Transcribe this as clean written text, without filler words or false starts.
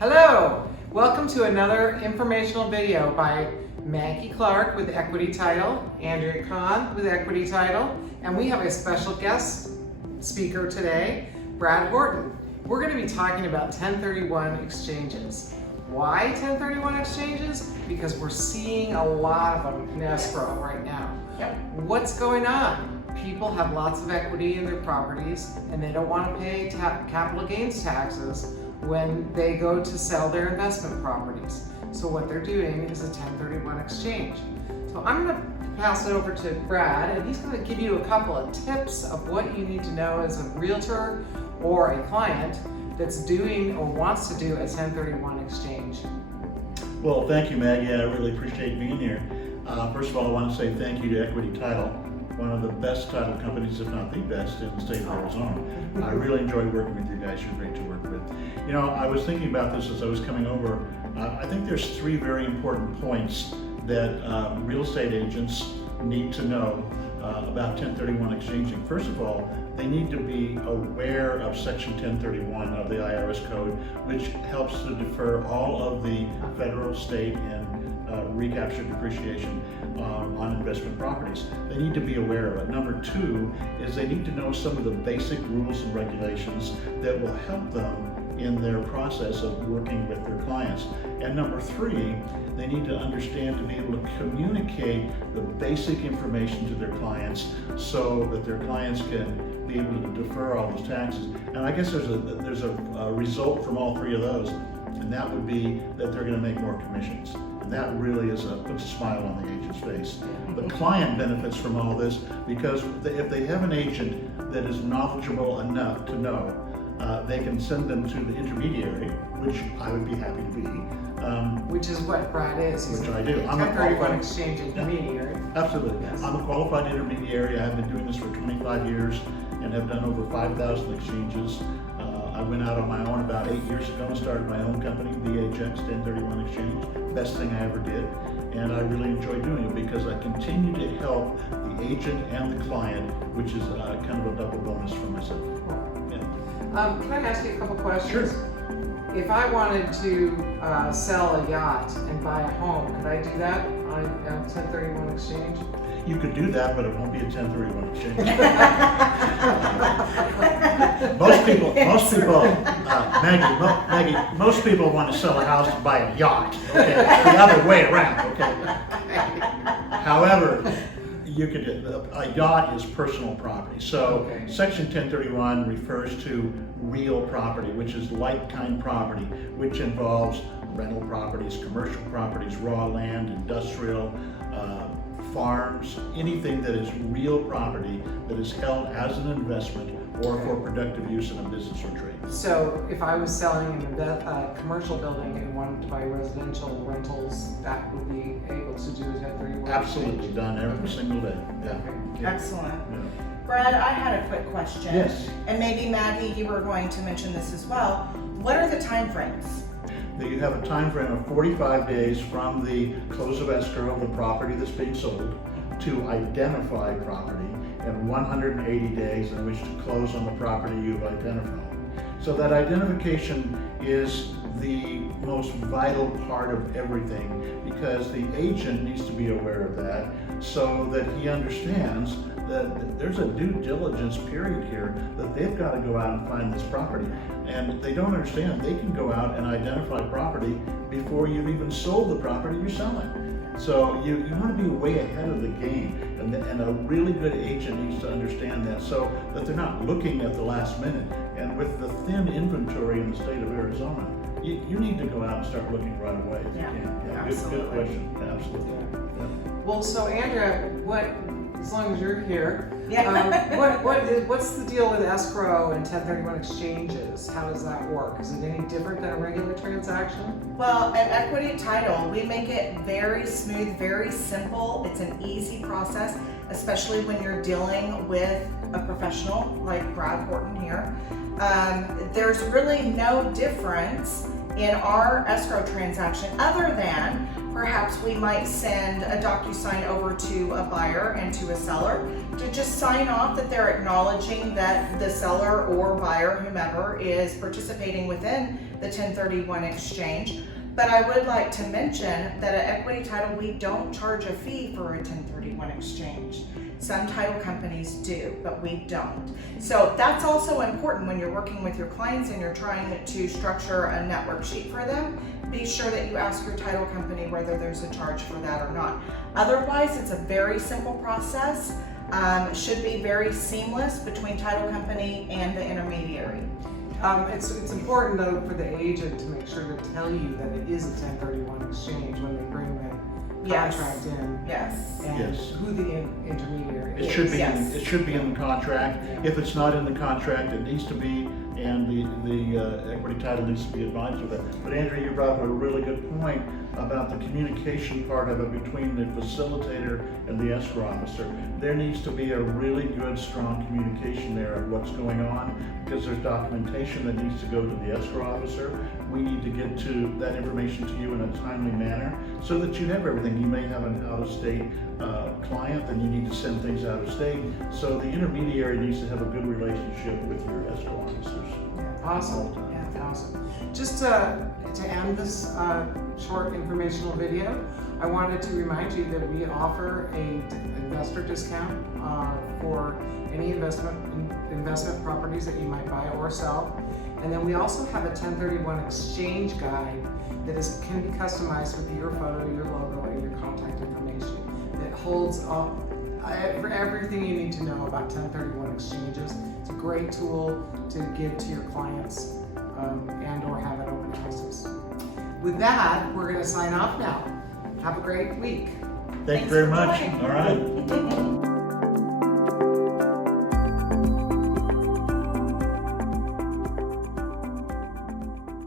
Hello! Welcome to another informational video by Maggie Clark with Equity Title, Andrea Kahn with Equity Title, and we have a special guest speaker today, Brad Horton. We're going to be talking about 1031 exchanges. Why 1031 exchanges? Because we're seeing a lot of them in escrow right now. Yep. What's going on? People have lots of equity in their properties and they don't want to pay capital gains taxes when they go to sell their investment properties. So what they're doing is a 1031 exchange. So I'm going to pass it over to Brad, and he's going to give you a couple of tips of what you need to know as a realtor or a client that's doing or wants to do a 1031 exchange. Well, thank you, Maggie. I really appreciate being here. First of all, I want to say thank you to Equity Title, one of the best title companies, if not the best, in the state of Arizona. I really enjoy working with you guys. You're great to work with. You know, I was thinking about this as I was coming over. I think there's three very important points that real estate agents need to know about 1031 exchanging. First of all, they need to be aware of Section 1031 of the IRS code, which helps to defer all of the federal, state, and recapture depreciation on investment properties. They need to be aware of it. Number two is they need to know some of the basic rules and regulations that will help them in their process of working with their clients. And number three, they need to understand to be able to communicate the basic information to their clients so that their clients can be able to defer all those taxes. And I guess there's a result from all three of those, and that would be that they're going to make more commissions. And that really puts a smile on the agent's face. The client benefits from all this because if they have an agent that is knowledgeable enough to know, they can send them to the intermediary, which I would be happy to be. Which is what Brad is. He's Which I do. I'm a 1031 qualified exchange intermediary. Absolutely. Yes. I'm a qualified intermediary. I have been doing this for 25 years and have done over 5,000 exchanges. I went out on my own about 8 years ago and started my own company, BHX 1031 Exchange. Best thing I ever did. And I really enjoy doing it because I continue to help the agent and the client, which is kind of a double bonus for myself. Yeah. Can I ask you a couple questions? Sure. If I wanted to sell a yacht and buy a home, could I do that on a 1031 exchange? You could do that, but it won't be a 1031 exchange. Maggie, most people want to sell a house to buy a yacht. Okay, the other way around. Okay. However, a yacht is personal property. So okay. Section 1031 refers to real property, which is like-kind property, which involves rental properties, commercial properties, raw land, industrial, farms, anything that is real property that is held as an investment or for productive use in a business or trade. So if I was selling a commercial building and wanted to buy residential rentals, that would be able to do a 1031 Absolutely exchange? done every single day. Yeah. Okay. Yeah. Excellent. Yeah. Brad, I had a quick question. Yes. And maybe Maggie, you were going to mention this as well. What are the time frames? That you have a time frame of 45 days from the close of escrow of the property that's being sold to identify property, and 180 days in which to close on the property you've identified. So that identification is the most vital part of everything because the agent needs to be aware of that so that he understands that there's a due diligence period here that they've got to go out and find this property. And they don't understand, they can go out and identify property before you've even sold the property you're selling. So you want to be way ahead of the game, and a really good agent needs to understand that so that they're not looking at the last minute. And with the thin inventory in the state of Arizona, you need to go out and start looking right away if Yeah, you can. Yeah, absolutely. Good question. Yeah, absolutely. Yeah. Well, so Andrea, as long as you're here, Yeah. what's the deal with escrow and 1031 exchanges? How does that work? Is it any different than a regular transaction? Well, at Equity Title, we make it very smooth, very simple. It's an easy process, especially when you're dealing with a professional like Brad Horton here. There's really no difference in our escrow transaction, other than perhaps we might send a DocuSign over to a buyer and to a seller to just sign off that they're acknowledging that the seller or buyer, whomever, is participating within the 1031 exchange. But I would like to mention that at Equity Title, we don't charge a fee for a 1031 exchange. Some title companies do, but we don't. So that's also important when you're working with your clients and you're trying to structure a network sheet for them. Be sure that you ask your title company whether there's a charge for that or not. Otherwise, it's a very simple process. Should be very seamless between title company and the intermediary. It's important though for the agent to make sure to tell you that it is a 1031 exchange when they bring the contract in. Yes. And Yes. who the intermediary It is. should be, Yes. it should be in the contract. Yeah. If it's not in the contract, it needs to be, and the equity title needs to be advised of that. But Andrea, you brought up a really good point about the communication part of it between the facilitator and the escrow officer. There needs to be a really good, strong communication there of what's going on, because there's documentation that needs to go to the escrow officer. We need to get to that information to you in a timely manner so that you have everything. You may have an out-of-state client, then you need to send things out of state. So the intermediary needs to have a good relationship with your escrow officers. Awesome. Yeah, awesome. Just to end this short informational video, I wanted to remind you that we offer a investor discount for any investment properties that you might buy or sell. And then we also have a 1031 exchange guide that can be customized with your photo, your logo, and your contact information. That holds for everything you need to know about 1031 exchanges. It's a great tool to give to your clients and or have at open houses. With that, we're going to sign off now. Have a great week. Thank you Thanks very for much. coming. All right.